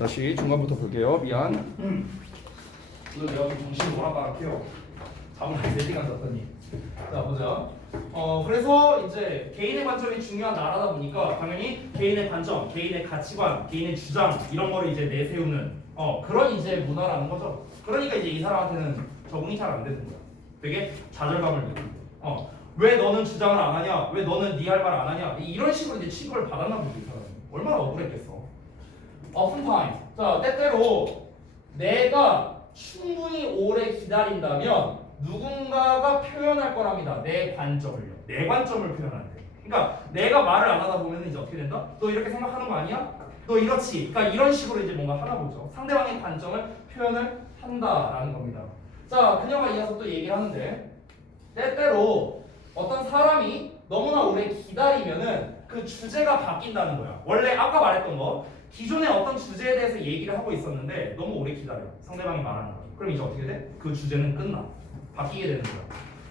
다시 중간부터 볼게요. 미안. 오늘 내가 좀 정신이 오락가락해요. 잠을 한 3시간 잤더니. 자 보자. 그래서 이제 개인의 관점이 중요한 나라다 보니까 당연히 개인의 관점, 개인의 가치관, 개인의 주장 이런 거를 이제 내세우는 그런 이제 문화라는 거죠. 그러니까 이제 이 사람한테는 적응이 잘 안 되는 거야. 되게 좌절감을 느끼고. 왜 너는 주장을 안 하냐? 왜 너는 네 할 말 안 하냐? 이런 식으로 이제 취급을 받았나 보지 이 사람이. 얼마나 억울했겠어. oftentimes. 자, 때때로 내가 충분히 오래 기다린다면 누군가가 표현할 거랍니다. 내 관점을요. 내 관점을 표현한대. 그러니까 내가 말을 안 하다 보면 이제 어떻게 된다? 너 이렇게 생각하는 거 아니야? 너 이렇지. 그러니까 이런 식으로 이제 뭔가 하나 보죠. 상대방의 관점을 표현을 한다라는 겁니다. 자, 그녀가 이어서 또 얘기를 하는데 때때로 어떤 사람이 너무나 오래 기다리면은 그 주제가 바뀐다는 거야. 원래 아까 말했던 거 기존에 어떤 주제에 대해서 얘기를 하고 있었는데 너무 오래 기다려. 상대방이 말하는 거야. 그럼 이제 어떻게 돼? 그 주제는 끝나. 바뀌게 되는 거야.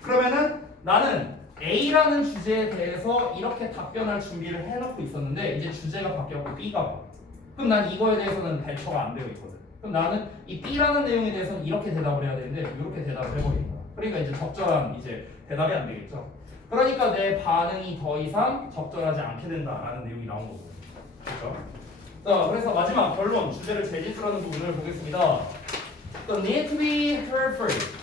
그러면은 나는 A라는 주제에 대해서 이렇게 답변할 준비를 해놓고 있었는데 이제 주제가 바뀌었고 B가 와. 그럼 난 이거에 대해서는 대처가 안 되어 있거든. 그럼 나는 이 B라는 내용에 대해서는 이렇게 대답을 해야 되는데 이렇게 대답을 해버리는 거야. 그러니까 이제 적절한 이제 대답이 안 되겠죠. 그러니까 내 반응이 더 이상 적절하지 않게 된다라는 내용이 나온 거고. 그렇죠? 자, 그래서 마지막 결론 주제를 재진술하는 부분을 보겠습니다. The need to be heard first.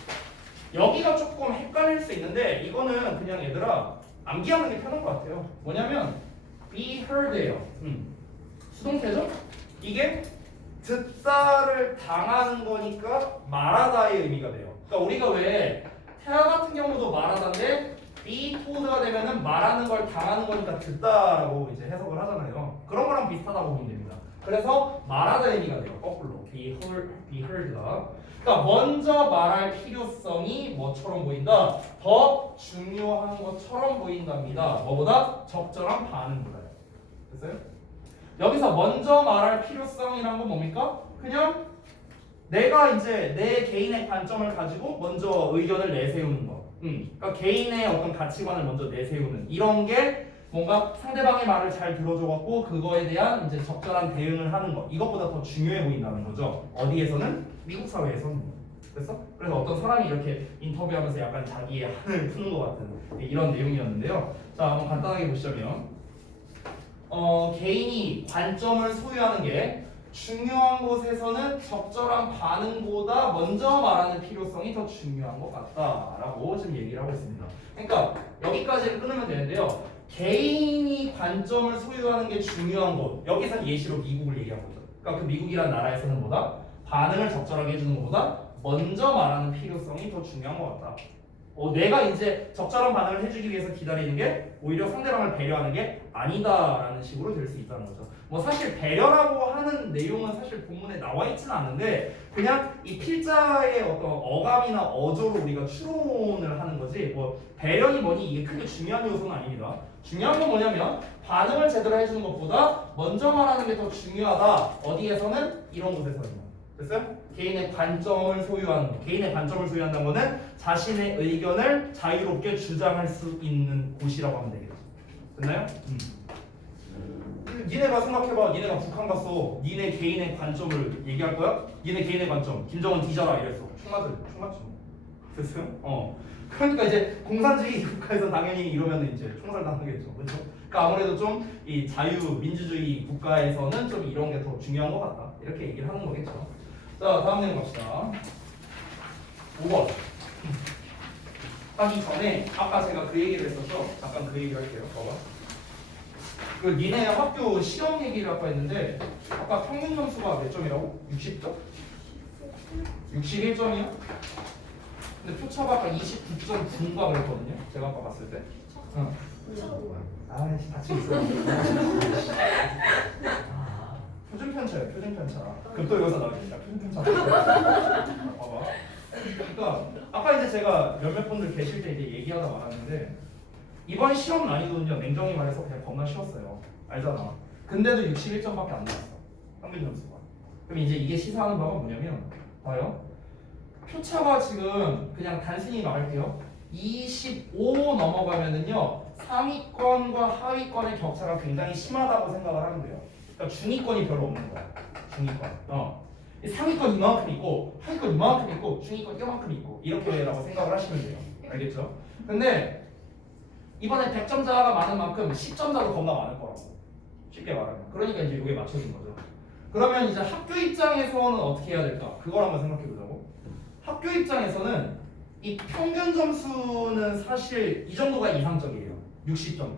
여기가 조금 헷갈릴 수 있는데 이거는 그냥 얘들아 암기하는 게 편한 것 같아요. 뭐냐면 be heard예요. 수동태죠? 이게 듣다를 당하는 거니까 말하다의 의미가 돼요. 그러니까 우리가 왜 태아 같은 경우도 말하다인데 be tolled가 되면은 말하는 걸 당하는 거니까 듣다라고 이제 해석을 하잖아요. 그런 거랑 비슷하다고 보면 됩니다. 그래서 말하다의 의미가 돼요. 거꾸로 be heard가. 그러니까 먼저 말할 필요성이 뭐처럼 보인다? 더 중요한 것처럼 보인답니다. 뭐보다? 적절한 반응보다요. 됐어요? 여기서 먼저 말할 필요성이란 건 뭡니까? 그냥 내가 이제 내 개인의 관점을 가지고 먼저 의견을 내세우는 거. 그러니까 개인의 어떤 가치관을 먼저 내세우는 이런 게 뭔가 상대방의 말을 잘 들어줘갖고 그거에 대한 이제 적절한 대응을 하는 거. 이것보다 더 중요해 보인다는 거죠. 어디에서는? 미국 사회에서는. 됐어? 그래서 어떤 사람이 이렇게 인터뷰하면서 약간 자기의 한을 푸는 것 같은 이런 내용이었는데요. 자, 한번 간단하게 보시자면 개인이 관점을 소유하는 게 중요한 곳에서는 적절한 반응보다 먼저 말하는 필요성이 더 중요한 것 같다라고 지금 얘기를 하고 있습니다. 그러니까 여기까지를 끊으면 되는데요. 개인이 관점을 소유하는 게 중요한 곳, 여기서 예시로 미국을 얘기한 거죠. 그러니까 그 미국이라는 나라에서는 뭐다? 반응을 적절하게 해주는 것보다 먼저 말하는 필요성이 더 중요한 것 같다. 내가 이제 적절한 반응을 해주기 위해서 기다리는 게 오히려 상대방을 배려하는 게 아니다라는 식으로 될 수 있다는 거죠. 뭐 사실 배려라고 하는 내용은 사실 본문에 나와 있지는 않는데 그냥 이 필자의 어떤 어감이나 어조로 우리가 추론을 하는 거지 뭐 배려니 뭐니 이게 크게 중요한 요소는 아닙니다. 중요한 건 뭐냐면 반응을 제대로 해주는 것보다 먼저 말하는 게 더 중요하다. 어디에서는? 이런 곳에서는. 됐어요? 개인의 관점을 소유하는 거. 개인의 관점을 소유한다는 거는 자신의 의견을 자유롭게 주장할 수 있는 곳이라고 하면 되겠죠. 됐나요? 니네가 생각해봐. 니네가 북한 갔어. 니네 개인의 관점을 얘기할 거야? 니네 개인의 관점. 김정은 뒤져라 이랬어. 총 맞지 뭐. 됐어요? 그러니까 이제 공산주의 국가에서 당연히 이러면 이제 총살 당하겠죠. 그렇죠? 그러니까 아무래도 좀 이 자유민주주의 국가에서는 좀 이런 게 더 중요한 것 같다. 이렇게 얘기를 하는 거겠죠. 자, 다음 내용 갑시다. 5번. 하기 전에 아까 제가 그 얘기를 했었죠. 잠깐 그 얘기를 할게요. 봐봐. 그 니네 학교 시험 얘기를 아까 했는데 아까 평균 점수가 몇 점이라고? 60점? 61점이요? 근데 표차가 아까 29.9인가 그랬거든요. 제가 아까 봤을 때. 아이씨 다치고 있어. 표준 편차예요. 표준 편차. 그것도 여기서 나오겠다. 표준 편차. 봐봐. 그러니까 아까 이제 제가 몇몇 분들 계실 때 이제 얘기하다 말았는데 이번 시험 난이도는요 냉정히 말해서 그냥 겁나 쉬웠어요. 알잖아. 근데도 61점밖에 안 나왔어. 평균 점수가. 그럼 이제 이게 시사하는 바가 뭐냐면 봐요. 표차가 지금 그냥 단순히 말할게요. 25 넘어가면은요 상위권과 하위권의 격차가 굉장히 심하다고 생각을 하면 돼요. 그러니까 중위권이 별로 없는 거야. 중위권. 이 상위권 이만큼 있고 하위권 이만큼 있고 중위권 이만큼 있고 이렇게라고 생각을 하시면 돼요. 알겠죠? 근데 이번에 100점자가 많은 만큼 10점자도 겁나 많을 거라고. 쉽게 말하면. 그러니까 이제 이게 맞춰진 거죠. 그러면 이제 학교 입장에서는 어떻게 해야 될까? 그걸 한번 생각해 보자고. 학교 입장에서는 이 평균 점수는 사실 이 정도가 이상적이에요. 60점대.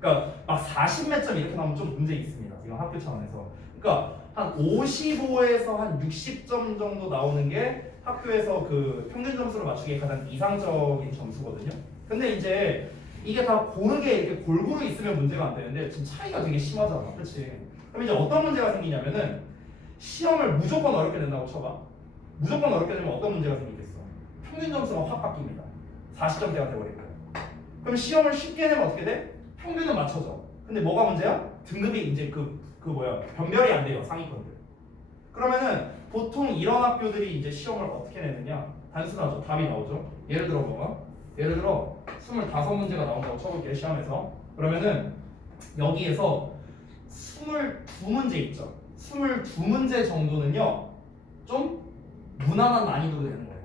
그러니까 막 40 몇 점 이렇게 나오면 좀 문제 있습니다. 이건 학교 차원에서. 그러니까 한 55에서 한 60점 정도 나오는 게 학교에서 그 평균 점수를 맞추기에 가장 이상적인 점수거든요. 근데 이제 이게 다 고르게 이렇게 골고루 있으면 문제가 안 되는데 지금 차이가 되게 심하잖아. 그렇지? 그럼 이제 어떤 문제가 생기냐면은 시험을 무조건 어렵게 낸다고 쳐봐. 무조건 어렵게 되면 어떤 문제가 생기겠어? 평균 점수가 확 바뀝니다. 40점대가 돼버릴 거야. 그럼 시험을 쉽게 내면 어떻게 돼? 평균은 맞춰져. 근데 뭐가 문제야? 등급이 이제 그 뭐야 변별이 안 돼요. 상위권들. 그러면은 보통 이런 학교들이 이제 시험을 어떻게 내느냐? 단순하죠. 답이 나오죠. 예를 들어 뭐가? 예를 들어 25문제가 나온다고 쳐볼게요. 시험에서. 그러면은 여기에서 22문제 있죠. 22문제 정도는요 좀 무난한 난이도가 되는 거예요.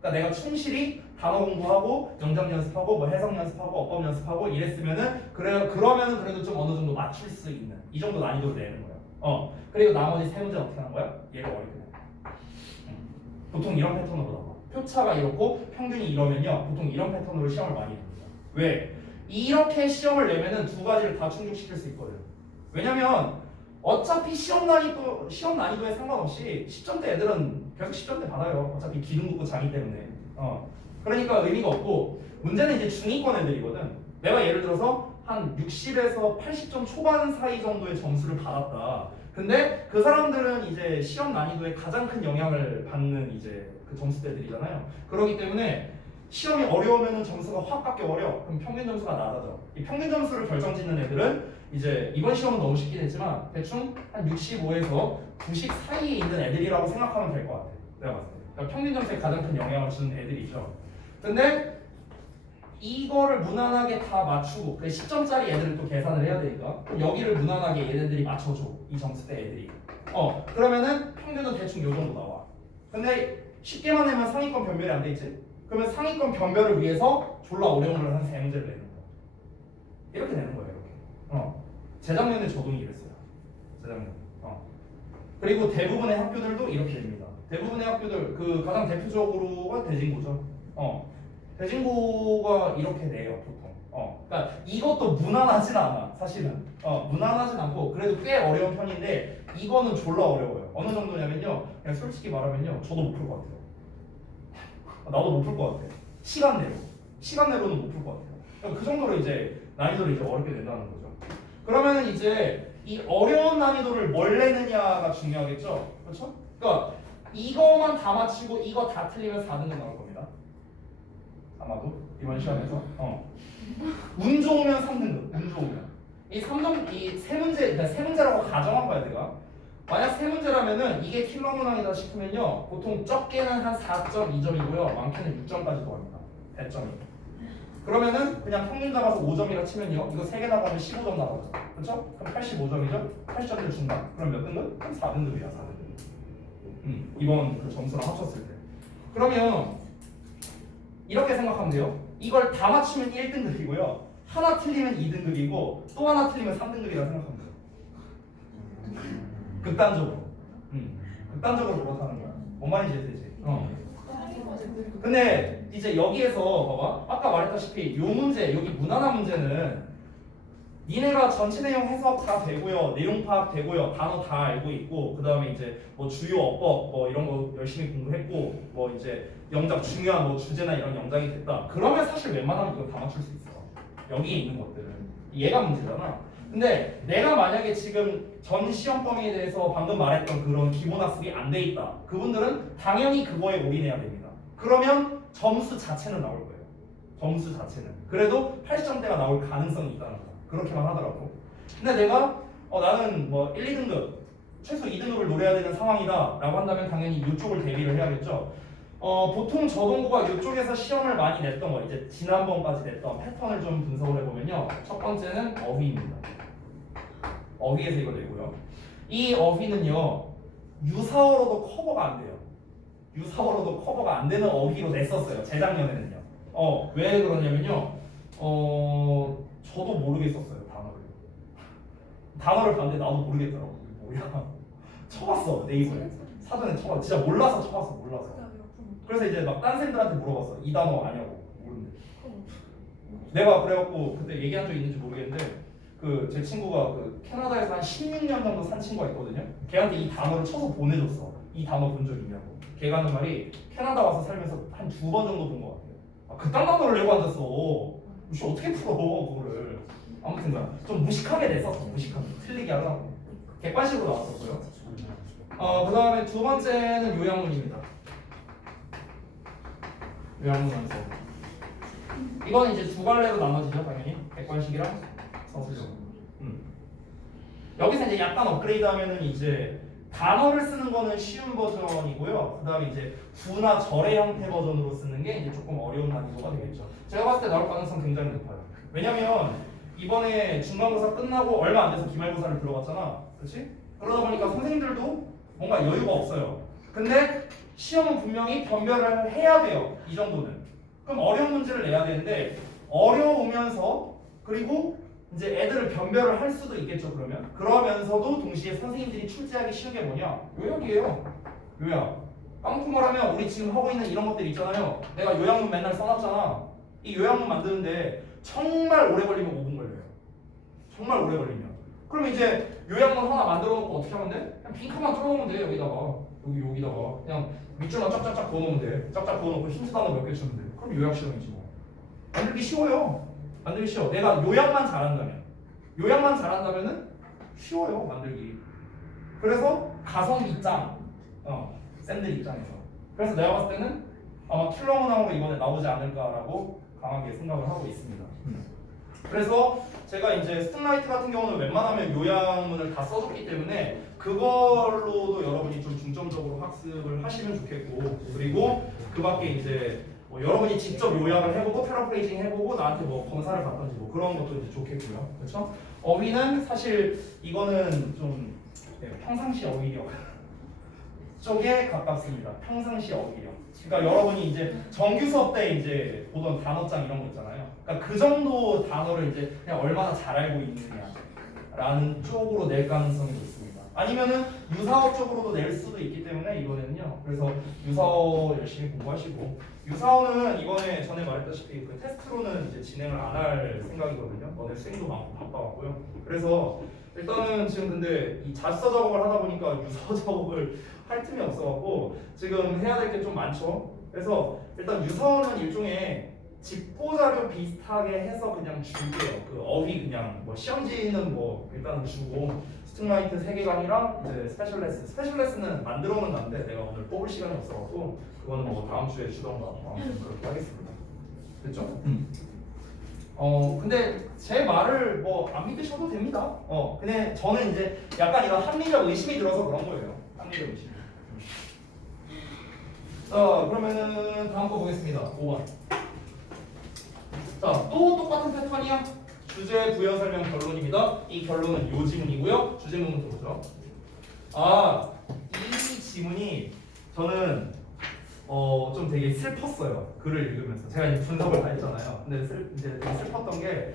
그러니까 내가 충실히 단어 공부하고 영작 연습하고 뭐 해석 연습하고 어법 연습하고 이랬으면은 그러면은 그래도 좀 어느 정도 맞출 수 있는 이 정도 난이도를 내는 거예요. 그리고 나머지 3문제는 어떻게 하는 거야? 얘가 어렵게 돼. 보통 이런 패턴으로 나와. 표차가 이렇고 평균이 이러면요 보통 이런 패턴으로 시험을 많이 냅니다. 왜? 이렇게 시험을 내면은 두 가지를 다 충족시킬 수 있거든. 왜냐면 어차피 시험 난이도에 상관없이 10점대 애들은 계속 10점대 받아요. 어차피 기둥 긋고 자기 때문에. 그러니까 의미가 없고 문제는 이제 중위권 애들이거든. 내가 예를 들어서 한 60에서 80점 초반 사이 정도의 점수를 받았다. 근데 그 사람들은 이제 시험 난이도에 가장 큰 영향을 받는 이제 그 점수대들이잖아요. 그렇기 때문에 시험이 어려우면 점수가 확 깎여버려. 그럼 평균 점수가 낮아져. 이 평균 점수를 결정짓는 애들은 이제 이번 시험은 너무 쉽긴 했지만 대충 한 65에서 90 사이에 있는 애들이라고 생각하면 될 것 같아. 내가 봤을 때. 그러니까 평균 점수에 가장 큰 영향을 주는 애들이죠. 근데 이거를 무난하게 다 맞추고 그래 10점짜리 애들은 또 계산을 해야 되니까 그럼 여기를 무난하게 얘네들이 맞춰줘. 이 점수대 애들이. 그러면은 평균은 대충 요 정도 나와. 근데 쉽게만 내면 상위권 변별이 안 돼 있지? 그러면 상위권 변별을 위해서 졸라 어려운 걸 한 3문제를 내는 거야. 이렇게 내는 거예요. 이렇게. 재작년에 저도 이랬어요. 재작년. 그리고 대부분의 학교들도 이렇게 됩니다. 대부분의 학교들 그 가장 대표적으로가 대진고죠. 대진고가 이렇게 내요 보통. 그러니까 이것도 무난하진 않아 사실은. 무난하진 않고 그래도 꽤 어려운 편인데 이거는 졸라 어려워요. 어느 정도냐면요. 그냥 솔직히 말하면요. 저도 못 풀 것 같아요. 나도 못 풀 것 같아. 시간 내로는 못 풀 것 같아요. 그러니까 그 정도로 이제 난이도를 이제 어렵게 낸다는 거죠. 그러면은 이제 이 어려운 난이도를 뭘 내느냐가 중요하겠죠. 그렇죠? 그러니까 이거만 다 맞히고 이거 다 틀리면 4등급 나올 겁니다. 아마도 이번 시험에서. 운 좋으면 3등급. 운 좋으면. 이 세 문제, 그러니까 세 문제라고 가정한 거야 내가. 만약 세 문제라면은 이게 킬러 문항이다 싶으면요 보통 적게는 한 4.2점이고요 많게는 6점까지 더합니다. 배점이. 그러면은 그냥 평균 잡아서 5점이라 치면요 이거 3개 나가면 15점 나가죠. 그렇죠? 그럼 85점이죠? 80점대 중간. 그럼 몇 등급? 그럼 4등급이야 4등급. 이번 그 점수랑 합쳤을 때. 그러면 이렇게 생각하면 돼요. 이걸 다 맞추면 1등급이고요 하나 틀리면 2등급이고 또 하나 틀리면 3등급이라 생각하면 돼요. 극단적으로. 극단적으로 그렇다는 거야. 뭔 말인지 이해되지? 근데 이제 여기에서 봐봐. 아까 말했다시피 요 문제, 여기 무난한 문제는 니네가 전체 내용 해석 다 되고요. 내용 파악 되고요. 단어 다 알고 있고 그 다음에 이제 뭐 주요 어법 뭐 이런 거 열심히 공부했고 뭐 이제 영작 중요한 뭐 주제나 이런 영작이 됐다. 그러면 사실 웬만하면 이거 다 맞출 수 있어. 여기에 있는 것들은. 얘가 문제잖아. 근데 내가 만약에 지금 전 시험 범위에 대해서 방금 말했던 그런 기본 학습이 안 돼 있다. 그분들은 당연히 그거에 올인해야 됩니다. 그러면 점수 자체는 나올 거예요. 점수 자체는. 그래도 80점대가 나올 가능성이 있다는 거야. 그렇게만 하더라고. 근데 내가 나는 뭐 1, 2등급 최소 2등급을 노려야 되는 상황이다 라고 한다면 당연히 이쪽을 대비를 해야겠죠. 보통 저동고가 이쪽에서 시험을 많이 냈던 거 이제 지난번까지 냈던 패턴을 좀 분석을 해보면요 첫 번째는 어휘입니다. 어휘에서 이거 내고요 이 어휘는요 유사어로도 커버가 안 돼요. 유사어로도 커버가 안 되는 어휘로 냈었어요. 재작년에는요. 왜 그러냐면요. 저도 모르겠었어요 단어를 봤는데 나도 모르겠더라고. 이게 뭐야? 쳐봤어 네이버에 사전에 쳐봤어. 진짜 몰라서 쳐봤어. 그래서 이제 막 딴 쌤들한테 물어봤어. 이 단어 아냐고. 모르는데. 내가 그래갖고 그때 얘기한 적 있는지 모르겠는데 그 제 친구가 그 캐나다에서 한 16년 정도 산 친구가 있거든요. 걔한테 이 단어를 쳐서 보내줬어. 이 단어 본 적 있냐고. 걔가 하는 말이 캐나다 와서 살면서 한 2번 정도 본 것 같아요. 그딴 단어를 내고 앉았어. 혹시 어떻게 풀어 그거를. 아무튼 좀 무식하게 냈었어. 무식하게 틀리게 하려고. 객관식으로 나왔었고요. 그 다음에 두 번째는 요약문입니다. 요약문 완성. 이건 이제 두 갈래로 나눠지죠 당연히. 객관식이랑 서술형. 여기서 이제 약간 업그레이드하면은 이제 단어를 쓰는 거는 쉬운 버전이고요. 그 다음에 이제 부나 절의 형태 버전으로 쓰는 게 이제 조금 어려운 난이도가 되겠죠. 제가 봤을 때 나올 가능성 굉장히 높아요. 왜냐면 이번에 중간고사 끝나고 얼마 안 돼서 기말고사를 들어갔잖아. 그렇지? 그러다 보니까 선생님들도 뭔가 여유가 없어요. 근데 시험은 분명히 변별을 해야 돼요. 이 정도는. 그럼 어려운 문제를 내야 되는데 어려우면서 그리고 이제 애들을 변별을 할 수도 있겠죠. 그러면서도 동시에 선생님들이 출제하기 쉬운 게 뭐냐? 요약이에요. 요약. 깡통을 하면 우리 지금 하고 있는 이런 것들 있잖아요. 내가 요약문 맨날 써놨잖아. 이 요약문 만드는데 정말 오래 걸리면 5분 걸려요. 정말 오래 걸리면. 그럼 이제 요약문 하나 만들어 놓고 어떻게 하면 돼? 그냥 빈칸만 뚫어놓으면 돼. 여기다가 그냥 밑줄만 쫙쫙쫙 그어놓으면 돼. 쫙쫙 그어놓고 힌트 단어 몇 개 치면 돼. 그럼 요약 시험이지 뭐. 만들기 쉬워요. 만들기 쉬워. 내가 요약만 잘한다면은 쉬워요 만들기. 그래서 가성비 짱. 쌤들 입장에서. 그래서 내가 봤을 때는 아마 킬러문항으로 이번에 나오지 않을까라고 강하게 생각을 하고 있습니다. 그래서 제가 이제 스팀라이트 같은 경우는 웬만하면 요약문을 다 써줬기 때문에 그걸로도 여러분이 좀 중점적으로 학습을 하시면 좋겠고, 그리고 그 밖에 이제 뭐 여러분이 직접 요약을 해보고 패러프레이징 해보고 나한테 뭐 검사를 받던지 뭐 그런 것도 이제 좋겠고요. 그렇죠? 어휘는 사실 이거는 좀 평상시 어휘력 쪽에 가깝습니다. 평상시 어휘력. 그러니까 여러분이 이제 정규 수업 때 이제 보던 단어장 이런 거 있잖아요. 그러니까 그 정도 단어를 이제 그냥 얼마나 잘 알고 있느냐라는 쪽으로 낼 가능성이 있습니다. 아니면은 유사어 쪽으로도 낼 수도 있기 때문에 이번에는요. 그래서 유사어 열심히 공부하시고, 유사어는 이번에 전에 말했다시피 그 테스트로는 이제 진행을 안 할 생각이거든요. 오늘 수행도 많고 바빠갖고요. 그래서 일단은 지금 근데 이 자습서 작업을 하다 보니까 유사어 작업을 할 틈이 없어갖고 지금 해야 될 게 좀 많죠. 그래서 일단 유사어는 일종의 집보자료 비슷하게 해서 그냥 줄게요. 그 어휘 그냥 뭐 시험지는 뭐 일단은 주고, 스팀라이트 세계관이랑 이제 스페셜 레슨은 만들어는 놨는데 내가 오늘 뽑을 시간이 없어갖고 그거는 뭐 다음 주에 주던가 그렇게 하겠습니다. 됐죠? 근데 제 말을 뭐 안 믿으셔도 됩니다. 근데 저는 이제 약간 이런 합리적 의심이 들어서 그런 거예요. 합리적 의심. 자, 그러면은 다음 거 보겠습니다. 5번. 자, 또 똑같은 패턴이야. 주제, 부여, 설명, 결론입니다. 이 결론은 요 지문이고요. 주제문부터 보죠. 이 지문이 저는 좀 되게 슬펐어요. 글을 읽으면서. 제가 이제 분석을 다 했잖아요. 근데 이제 되게 슬펐던 게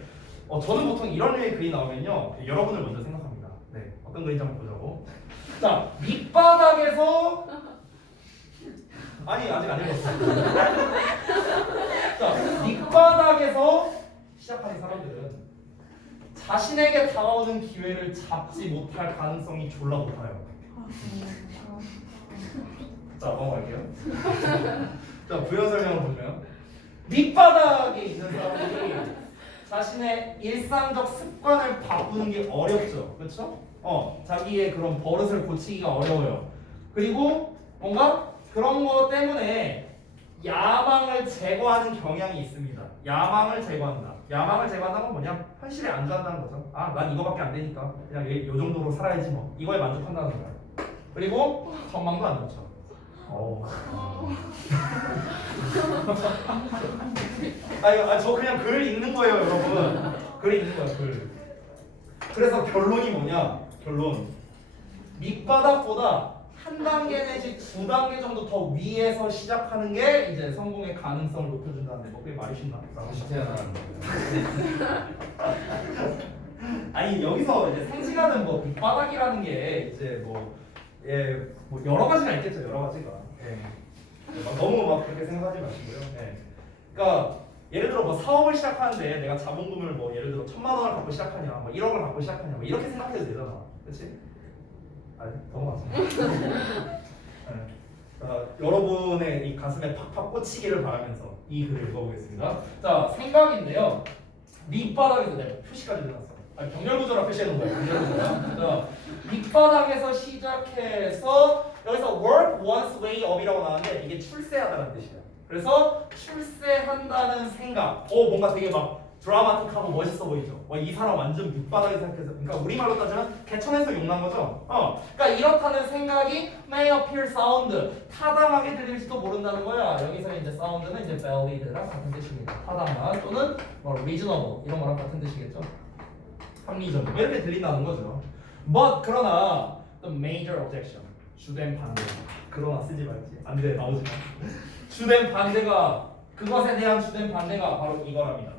저는 보통 이런 류의 글이 나오면요. 여러분을 먼저 생각합니다. 네, 어떤 글인지 한번 보자고. 자, 밑바닥에서 아니 아직 안 읽었어요. 자, 밑바닥에서 시작하는 사람들은 자신에게 다가오는 기회를 잡지 못할 가능성이 졸라 높아요. 자, 넘어갈게요. 자, 부연 설명을 보면 밑바닥에 있는 사람들이 자신의 일상적 습관을 바꾸는 게 어렵죠. 그렇죠? 자기의 그런 버릇을 고치기가 어려워요. 그리고 뭔가 그런 거 때문에 야망을 제거하는 경향이 있습니다. 야망을 제거한다. 야망을 제거한다는 건 뭐냐? 현실에 안주한다는 거죠. 난 이거밖에 안 되니까 그냥 이 정도로 살아야지 뭐. 이거에 만족한다는 거예요. 그리고 전망도 안 좋죠. 저 그냥 글 읽는 거예요, 여러분. 글 읽는 거야, 글. 그래서 결론이 뭐냐? 결론. 밑바닥보다 한 단계 내지 두 단계 정도 더 위에서 시작하는 게 이제 성공의 가능성을 높여준다는데 뭐 그게 말이 쉽나? 쉽지 않아. 아니 여기서 이제 상징하는 뭐 밑바닥이라는 게 이제 뭐 여러 가지가 있겠죠. 여러 가지가. 너무 막 그렇게 생각하지 마시고요. 그러니까 예를 들어 뭐 사업을 시작하는데 내가 자본금을 뭐 예를 들어 1,000만 원을 갖고 시작하냐, 뭐 1억을 갖고 시작하냐, 뭐 이렇게 생각해도 되잖아, 그렇지? 아니 넘어가자. 여러분의 이 가슴에 팍팍 꽂히기를 바라면서 이 글을 읽어보겠습니다. 자, 생각인데요. 밑바닥에서 내가 표시까지 해놨어. 병렬구조라 표시해놓은 거야. 병렬구조라. 밑바닥에서 시작해서 여기서 work one's way up이라고 나왔는데 이게 출세하다는 뜻이야. 그래서 출세한다는 생각. 뭔가 되게 막 드라마틱하고 멋있어 보이죠. 이 사람 완전 밑바닥에 생각해서, 그러니까 우리말로 따지면 개천에서 용난 거죠. 그러니까 이렇다는 생각이 may appear sound, 타당하게 들릴지도 모른다는 거야. 여기서 이제 sound는 이제 valid랑 같은 뜻입니다. 타당한 또는 뭐 reasonable 이런 거랑 같은 뜻이겠죠. 합리적 뭐 이렇게 들린다는 거죠. But 그러나 the major objection, 주된 반대. 그러나 쓰지 말지. 안 돼, 나오지 마. 주된 반대가, 그것에 대한 주된 반대가 바로 이거랍니다.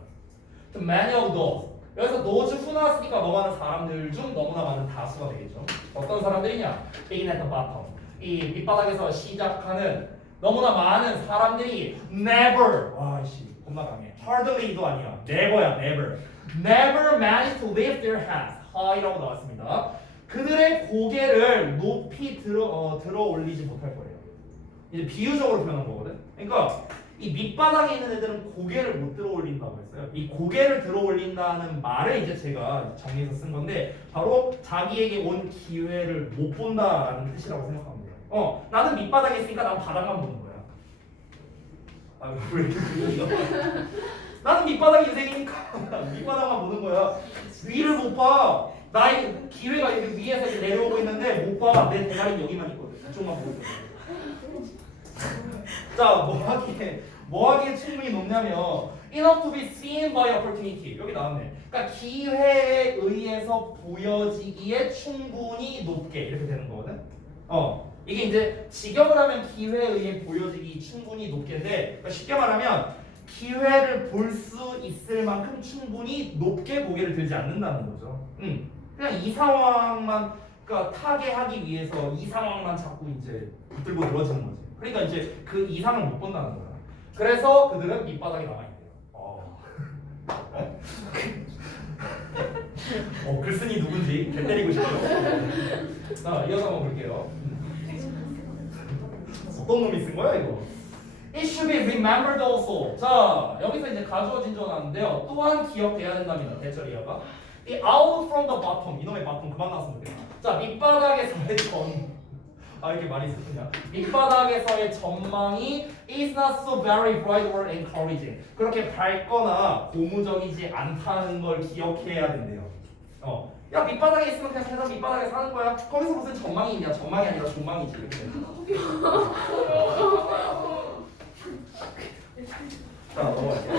many of those. 여기서 those who 나왔으니까 넘어가는 사람들 중 너무나 많은 다수가 되겠죠. 어떤 사람들이냐? begin at the bottom. 이 밑바닥에서 시작하는 너무나 많은 사람들이 never, 와씨 겁나 강해. hardly도 아니야. never야, never. never managed to lift their hands. high라고 나왔습니다. 그들의 고개를 높이 들어 올리지 못할 거예요. 이제 비유적으로 표현한 거거든. 그러니까 이 밑바닥에 있는 애들은 고개를 못 들어 올린다고 했어요. 이 고개를 들어 올린다는 말을 이제 제가 정리해서 쓴 건데 바로 자기에게 온 기회를 못 본다라는 뜻이라고 생각하면 돼요. 나는 밑바닥에 있으니까 난 바닥만 보는 거야. 왜 이렇게 들려? 나는 밑바닥 인생이니까 밑바닥만 보는 거야. 위를 못 봐. 나의 기회가 이렇게 위에서 이렇게 내려오고 있는데 못 봐. 내 대가리 여기만 있거든. 그쪽만 보고 있거든. 자, 뭐 하기에 충분히 높냐면 enough to be seen by opportunity. 여기 나왔네. 그러니까 기회에 의해서 보여지기에 충분히 높게 이렇게 되는 거거든. 이게 이제 직역을 하면 기회에 의해 보여지기 충분히 높게인데, 그러니까 쉽게 말하면 기회를 볼 수 있을 만큼 충분히 높게 고개를 들지 않는다는 거죠. 그냥 이 상황만, 그러니까 타개하기 위해서 이 상황만 자꾸 이제 붙들고 늘어지는 거지. 그러니까 이제 그 이상을 못 본다는 거야. 그래서 그들은 밑바닥에 남아 있대요. 글쓴이 누군지 개 때리고 싶어요. 자, 이어서 한번 볼게요. 어떤 놈이 쓴 거야 이거? It should be remembered also. 자, 여기서 이제 가주어진 적 나왔는데요. 또한 기억돼야 된답니다. 대절 이하가. 이 out from the bottom, 이놈의 bottom 그만 나왔으면 좋겠다. 자, 밑바닥에서의 이렇게 말이 슬프냐? 밑바닥에서의 전망이 is not so very bright or encouraging. 그렇게 밝거나 고무적이지 않다는 걸 기억해야 된대요. 야, 밑바닥에 있으면 그냥 계속 밑바닥에 사는 거야. 거기서 무슨 전망이 있냐? 전망이 아니라 존망이지. 이렇게. 자, 넘어갈게요.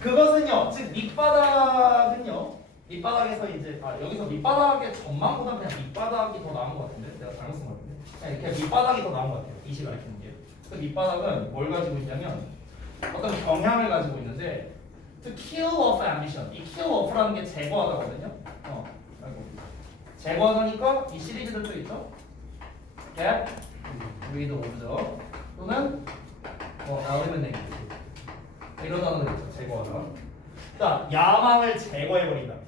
그것은요, 즉 밑바닥은요. 밑바닥에서 이제 여기서 밑바닥의 전망보다 그냥 밑바닥이 더 나은 것 같은데 내가 잘못 쓴 것 같은데 그냥 이렇게 밑바닥이 더 나은 것 같아요. 이 시간에 보는 게. 그 밑바닥은 뭘 가지고 있냐면 어떤 경향을 가지고 있는데 to kill off ambition. 이 kill off라는 게 제거하다거든요. 제거하다니까 이 시리즈들도 있죠. get rid of죠. 또는 eliminate 이런 단어들 있죠. 제거하다. 자, 야망을 제거해버린답니다.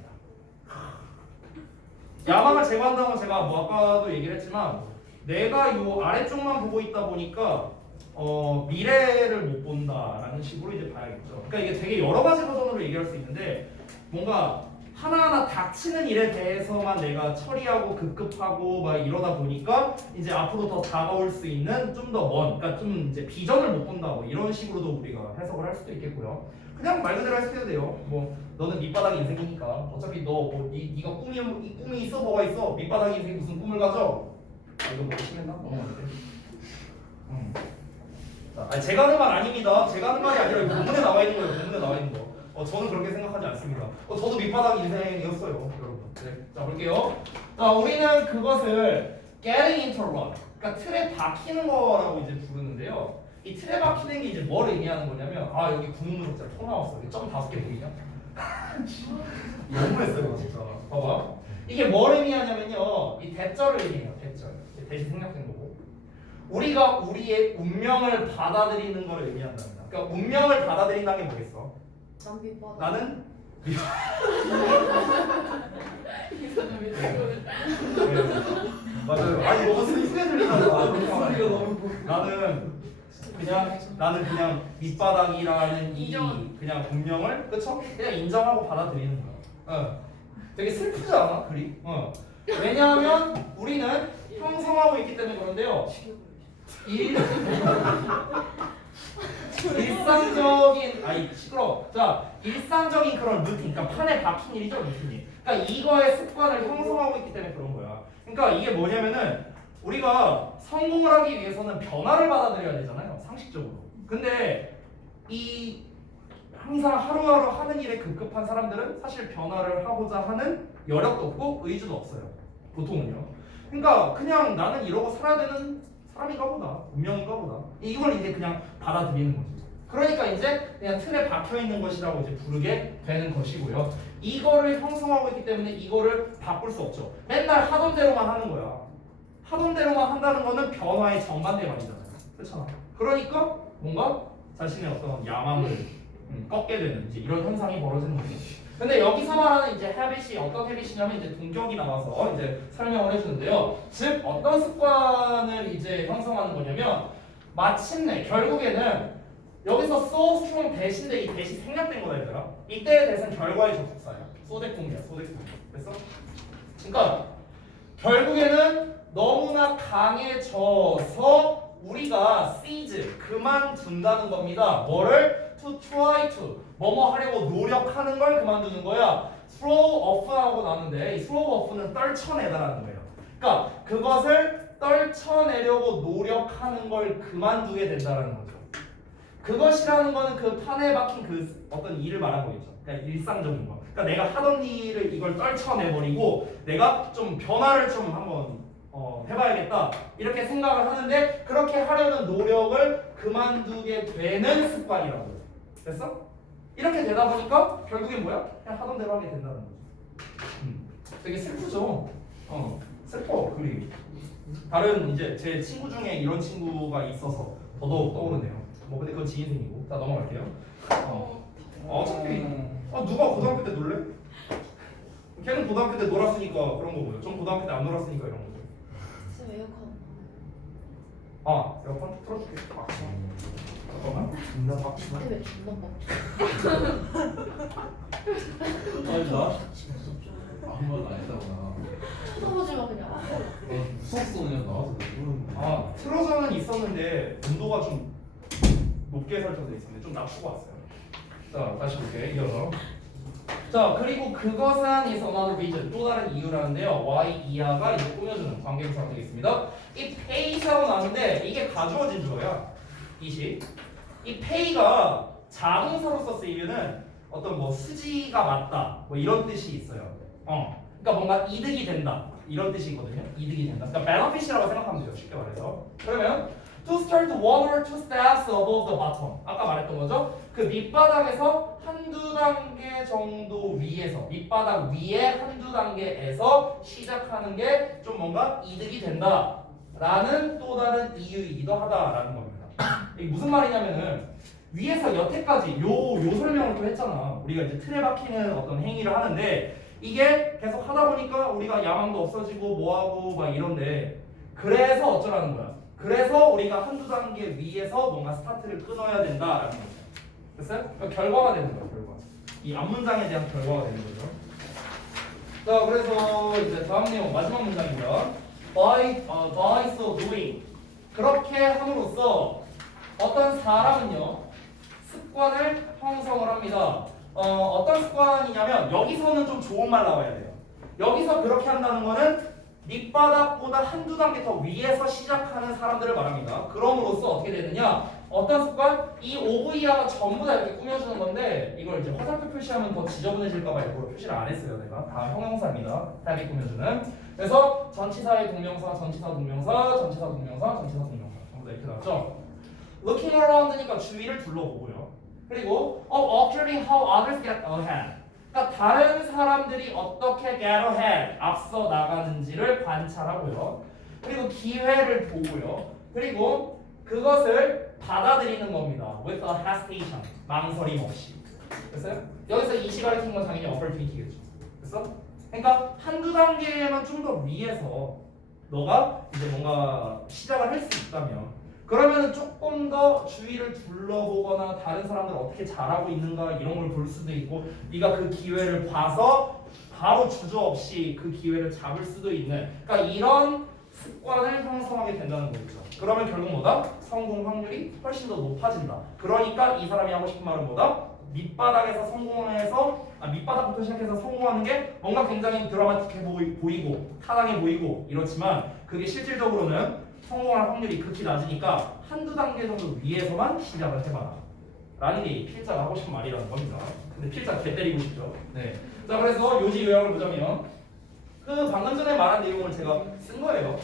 야망을 제거한다는 건 제가 뭐 아까도 얘기를 했지만 내가 요 아래쪽만 보고 있다 보니까 미래를 못 본다라는 식으로 이제 봐야겠죠. 그러니까 이게 되게 여러 가지 버전으로 얘기할 수 있는데 뭔가 하나하나 닥치는 일에 대해서만 내가 처리하고 급급하고 막 이러다 보니까 이제 앞으로 더 다가올 수 있는 좀 더 먼, 그러니까 좀 이제 비전을 못 본다 뭐 이런 식으로도 우리가 해석을 할 수도 있겠고요. 그냥 말 그대로 해석해도 돼요. 뭐 너는 밑바닥 인생이니까 어차피 너 뭐 네가 꿈이 있어 뭐가 있어 밑바닥 인생 무슨 꿈을 가져? 이거 뭐 심했나? 제가 하는 말 아닙니다. 제가 하는 말이 아니라 본문에 나와 있는 거예요. 본문에 나와 있는 거. 저는 그렇게 생각하지 않습니다. 저도 밑바닥 인생이었어요, 여러분. 네. 자 볼게요. 자 우리는 그것을 getting into a rut, 그러니까 틀에 박히는 거라고 이제 부르는데요. 이 틀에 박히는 게 이제 뭘 의미하는 거냐면 아 여기 구문 누적자 통 나왔어. 여기 점 5개 보이냐? 너무했어요 진짜. 봐봐. 이게 뭘 의미하냐면요. 이 대절을 의미해요. 대절. 대신 생략된 거고. 우리가 우리의 운명을 받아들이는 걸 의미한답니다. 그러니까 운명을 받아들인다는 게 뭐겠어? 나는 맞아요. 아니 너무 순수해 들리잖아. 나는 그냥 밑바닥이라는 이 그냥 운명을 그쵸? 그냥 인정하고 받아들이는 거야. 되게 슬프지 않아 글이? 왜냐하면 우리는 형성하고 있기 때문에 그런데요. 일상적인 시끄러. 자 일상적인 그런 루틴, 그러니까 판에 박힌 일이죠 루틴이. 그러니까 이거의 습관을 형성하고 있기 때문에 그런 거야. 그러니까 이게 뭐냐면은 우리가 성공을 하기 위해서는 변화를 받아들여야 되잖아요 상식적으로. 근데 이 항상 하루하루 하는 일에 급급한 사람들은 사실 변화를 하고자 하는 여력도 없고 의지도 없어요 보통은요. 그러니까 그냥 나는 이러고 살아야 되는 사람인가 보다, 운명인가 보다, 이걸 이제 그냥 받아들이는 거죠. 그러니까 이제 그냥 틀에 박혀 있는 것이라고 이제 부르게 되는 것이고요. 이거를 형성하고 있기 때문에 이거를 바꿀 수 없죠. 맨날 하던 대로만 하는 거야. 하던 대로만 한다는 거는 변화의 정반대 말이잖아요. 그렇잖아. 그러니까 뭔가 자신의 어떤 야망을 꺾게 되는 이제 이런 현상이 벌어지는 거죠. 근데 여기서 말하는 이제 habit이 어떤 habit이냐면 이제 동격이 나와서 이제 설명을 해주는데요. 즉 어떤 습관을 이제 형성하는 거냐면 마침내 결국에는 여기서 so strong 대신데 이 대시 생략된 거다 얘들아. 이때의 대신 결과의 접속사야. 소대공이야 소대공. 됐어? 그러니까 결국에는 너무나 강해져서 우리가 cease 그만둔다는 겁니다. 뭐를? to try to 뭐뭐 하려고 노력하는 걸 그만두는 거야. throw off하고 나는데 이 throw off는 떨쳐내다라는 거예요. 그러니까 그것을 떨쳐내려고 노력하는 걸 그만두게 된다라는 거죠. 그것이라는 거는 그 판에 박힌 그 어떤 일을 말한 거겠죠. 그러니까 일상적인 거. 그러니까 내가 하던 일을 이걸 떨쳐내버리고 내가 좀 변화를 좀 한번 해봐야겠다 이렇게 생각을 하는데 그렇게 하려는 노력을 그만두게 되는 습관이라고. 됐어? 이렇게 되다 보니까 결국엔 뭐야? 그냥 하던 대로 하게 된다는 거죠. 되게 슬프죠? 슬퍼 글이. 다른 이제 제 친구 중에 이런 친구가 있어서 더더욱 떠오르네요. 뭐 근데 그건 지인생이고. 자 넘어갈게요. 어차피 누가 고등학교 때 놀래? 걔는 고등학교 때 놀았으니까 그런 거고요. 전 고등학교 때 안 놀았으니까 이런 거죠. 쌤 에어컨. 에어컨 틀어줄게. 잠깐만. 존나 빡치네. 왜 존나 아니 나 아무 말도 안 했다구나. 쳐다보지 마 그냥. 무섭어 그냥 나와서 모르는데. 틀어져는 있었는데 온도가 좀 높게 설정돼 있었는데 좀 낮추고 왔어요. 자 다시 볼게. 이어서. 자 그리고 그것은 is another reason 또 다른 이유라는데요. why 이하가 이제 꾸며주는 관계부사가 되겠습니다. 이 pay하고 나는데 이게 가주어진 주어야. 이 pay가 자동사로서 쓰이면은 어떤 뭐 수지가 맞다 뭐 이런 뜻이 있어요. 그러니까 뭔가 이득이 된다 이런 뜻이거든요. 이득이 된다. 그러니까 benefit이라고 생각하면 돼요. 쉽게 말해서. 그러면 to start one or two steps above the bottom. 아까 말했던 거죠. 그 밑바닥에서 한두 단계 정도 위에서 밑바닥 위에 한두 단계에서 시작하는 게 좀 뭔가 이득이 된다라는 또 다른 이유이기도 하다라는 겁니다. 이게 무슨 말이냐면은 위에서 여태까지 요 설명을 또 했잖아. 우리가 이제 틀에 박히는 어떤 행위를 하는데 이게 계속 하다 보니까 우리가 야망도 없어지고 뭐하고 막 이런데 그래서 어쩌라는 거야. 그래서 우리가 한두 단계 위에서 뭔가 스타트를 끊어야 된다라는 거죠. 됐어요? 그러니까 결과가 되는 거예요. 결과. 이 앞문장에 대한 결과가 되는 거죠. 자, 그래서 이제 다음 내용 마지막 문장입니다. by so doing. 그렇게 함으로써 어떤 사람은요 습관을 형성을 합니다. 어떤 습관이냐면 여기서는 좀 좋은 말 나와야 돼요. 여기서 그렇게 한다는 거는 밑바닥보다 한두 단계 더 위에서 시작하는 사람들을 말합니다. 그럼으로써 어떻게 되느냐? 어떤 습관? 이 OVR가 전부 다 이렇게 꾸며주는 건데 이걸 이제 화살표 표시하면 더 지저분해질까봐 일부러 표시를 안 했어요. 내가 다 형용사입니다. 답이 꾸며주는. 그래서 전치사의 동명사, 전치사 동명사, 전치사 동명사, 전치사 동명사 전부 다 이렇게 나왔죠. Looking around니까 주위를 둘러보고요. 그리고 observing how others get ahead. 그러니까 다른 사람들이 어떻게 get ahead, 앞서 나가는지를 관찰하고요. 그리고 기회를 보고요. 그리고 그것을 받아들이는 겁니다. With a hesitation, 망설임 없이. 됐어요? 여기서 이 시간을 킨 건 당연히 opportunity겠죠. 됐어? 그러니까 한두 단계만 좀 더 위에서 너가 이제 뭔가 시작을 할 수 있다면 그러면 조금 더 주위를 둘러보거나 다른 사람들 어떻게 잘하고 있는가 이런 걸 볼 수도 있고 네가 그 기회를 봐서 바로 주저없이 그 기회를 잡을 수도 있는 그러니까 이런 습관을 형성하게 된다는 거죠. 그러면 결국 뭐다? 성공 확률이 훨씬 더 높아진다. 그러니까 이 사람이 하고 싶은 말은 뭐다? 밑바닥에서 성공해서 밑바닥부터 시작해서 성공하는 게 뭔가 굉장히 드라마틱해 보이고 타당해 보이고 이렇지만 그게 실질적으로는 성공할 확률이 극히 낮으니까 한두 단계 정도 위에서만 시작을 해봐라 라는 게 이 필자가 하고 싶은 말이라는 겁니다. 근데 필자 개 때리고 싶죠. 네. 자 그래서 요지 요약을 보자면 그 방금 전에 말한 내용을 제가 쓴 거예요.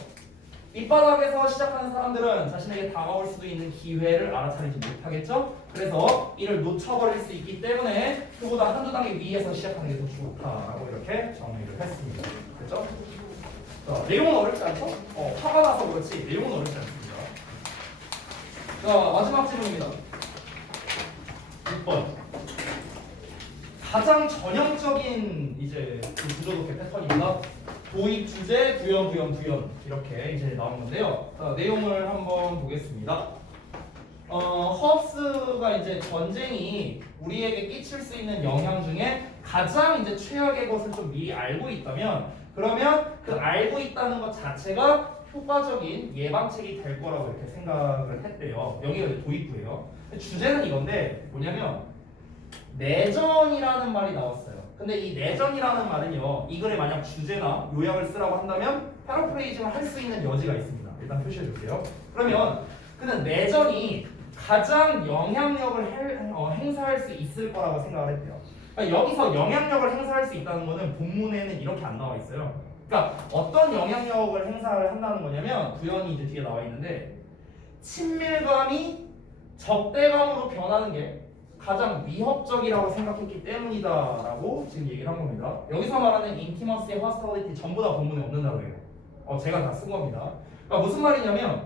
밑바닥에서 시작하는 사람들은 자신에게 다가올 수도 있는 기회를 알아차리지 못하겠죠. 그래서 이를 놓쳐버릴 수 있기 때문에 그보다 한두 단계 위에서 시작하는 게 더 좋다라고 이렇게 정리를 했습니다. 그렇죠? 자, 내용은 어렵지 않죠? 화가 나서 그렇지 내용은 어렵지 않습니다. 자, 마지막 질문입니다. 6번. 가장 전형적인 이제 그 구조독해 패턴입니다. 도입 주제, 부연, 부연, 부연 이렇게 이제 나온 건데요. 자, 내용을 한번 보겠습니다. 허브스가 이제 전쟁이 우리에게 끼칠 수 있는 영향 중에 가장 이제 최악의 것을 좀 미리 알고 있다면 그러면 그 알고 있다는 것 자체가 효과적인 예방책이 될 거라고 이렇게 생각을 했대요. 여기가 이제 도입부예요. 주제는 이건데 뭐냐면 내전이라는 말이 나왔어요. 근데 이 내전이라는 말은요, 이 글에 만약 주제나 요약을 쓰라고 한다면 패러프레이징을 할 수 있는 여지가 있습니다. 일단 표시해 줄게요. 그러면 그는 내전이 가장 영향력을 행사할 수 있을 거라고 생각을 했대요. 그러니까 여기서 영향력을 행사할 수 있다는 거는 본문에는 이렇게 안 나와 있어요. 그러니까 어떤 영향력을 행사를 한다는 거냐면 부연이 이제 뒤에 나와 있는데 친밀감이 적대감으로 변하는 게 가장 위협적이라고 생각했기 때문이다라고 지금 얘기를 한 겁니다. 여기서 말하는 intimacy, hostility 전부 다 본문에 없는 단어예요. 제가 다 쓴 겁니다. 그러니까 무슨 말이냐면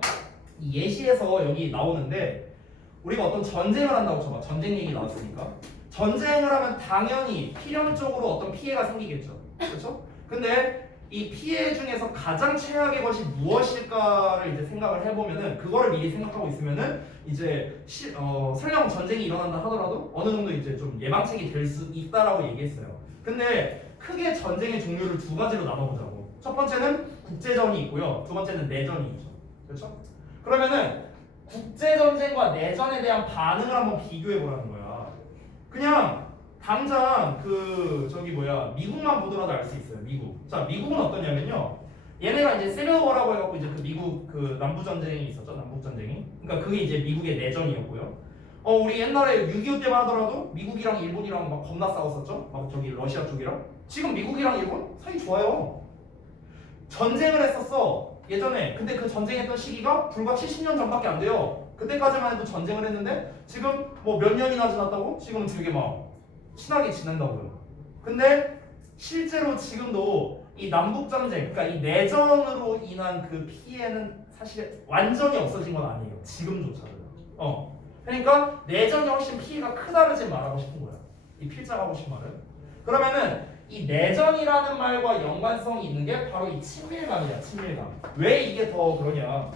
이 예시에서 여기 나오는데 우리가 어떤 전쟁을 한다고 쳐봐. 전쟁 얘기 나왔으니까 전쟁을 하면 당연히 필연적으로 어떤 피해가 생기겠죠. 그렇죠? 근데 이 피해 중에서 가장 최악의 것이 무엇일까를 이제 생각을 해보면은 그거를 미리 생각하고 있으면은 이제 설령 전쟁이 일어난다 하더라도 어느 정도 이제 좀 예방책이 될 수 있다라고 얘기했어요. 근데 크게 전쟁의 종류를 두 가지로 나눠보자고. 첫 번째는 국제전이 있고요. 두 번째는 내전이 있죠. 그렇죠? 그러면은 국제전쟁과 내전에 대한 반응을 한번 비교해 보라는 거야. 그냥 당장 미국만 보더라도 알 수 있어요. 미국. 자, 미국은 어떠냐면요. 얘네가 이제 세르워라고 해갖고 이제 그 미국 그 남부 전쟁이 있었죠. 남북 전쟁이. 그러니까 그게 이제 미국의 내전이었고요. 우리 옛날에 6.25 때만 하더라도 미국이랑 일본이랑 막 겁나 싸웠었죠. 막 저기 러시아 쪽이랑. 지금 미국이랑 일본 사이 좋아요. 전쟁을 했었어. 예전에. 근데 그 전쟁했던 시기가 불과 70년 전밖에 안 돼요. 그때까지만 해도 전쟁을 했는데 지금 뭐 몇 년이나 지났다고? 지금은 되게 막 친하게 지낸다고요. 근데 실제로 지금도 이 남북전쟁, 그러니까 이 내전으로 인한 그 피해는 사실 완전히 없어진 건 아니에요. 지금조차도요. 그러니까 내전이 훨씬 피해가 크다를 지금 말하고 싶은 거야. 이 필자가 하고 싶은 말은. 그러면은 이 내전이라는 말과 연관성이 있는 게 바로 이 친밀감이야. 친밀감. 왜 이게 더 그러냐?